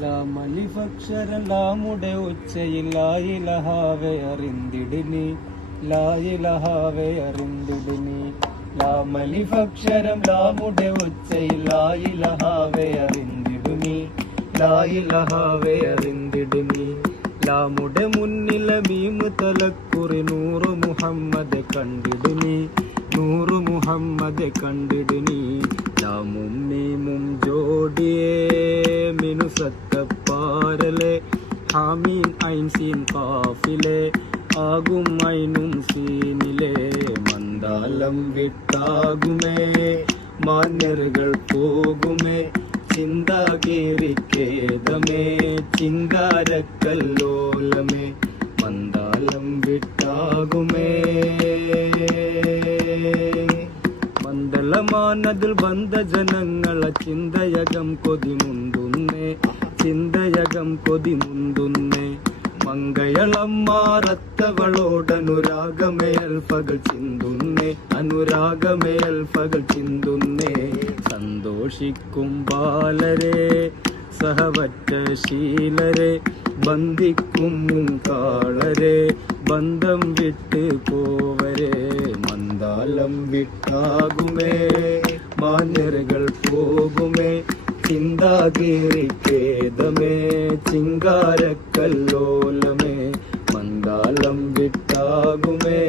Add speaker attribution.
Speaker 1: ലാമലിഫക്ഷരം ലാമുടെ ഉച്ചയിൽ ലായിലഹാവെ അറിന്തിടിനി ലായിലഹാവെ അറിന്തിടിനി. ലാമലിഫക്ഷരം ലാമുടെ ഉച്ചയിൽ ലായിലഹാവെ അറിന്തിടുനി ലായിലഹാവെ അറിന്തിടുനി. ലാമുടെ മുന്നിലെ മീമ് തലക്കുറി നൂറ് മുഹമ്മദ് കണ്ടിടുനി നൂറ് മുഹമ്മദ് കണ്ടിടുനി. ലാമും മിനുസത്തപ്പാരലെ ഹാമീൻ ഐൻ സീൻ കാഫിലെ. ആകും ഐനും സീനിലെ. മന്ദാലം വിട്ടാകുമേ. മാന്യറുകൾ പോകുമേ. ചിന്താകേറിക്കേതമേ ചിങ്കാരക്കല്ലോലമേ മന്ദാലം വിട്ടാകുമേ. മന്ദളമാനതിൽ ബന്ധ ജനങ്ങളെ ചിന്തയകം കൊതിമുണ്ടുന്നേ. ചിന്തയകം കൊതിമുണ്ടുന്നേ മങ്കയളമ്മാറത്തവളോടനുരാഗമേ അൽഫകൾ ചിന്തുന്നേ. അനുരാഗമേ അൽഫകൾ ചിന്തുന്നേ. സന്തോഷിക്കും ബാലരെ സഹവറ്റ ശീലരെ ബന്ധിക്കും കാളരെ ബന്ധം വിട്ട് പോവരെ മന്ദാലം വിട്ടാകുമേ. മന്ദാകിരിഖേദമേ ചിങ്കാരക്കല്ലോലമേ മന്ദാലം വിട്ടാകുമേ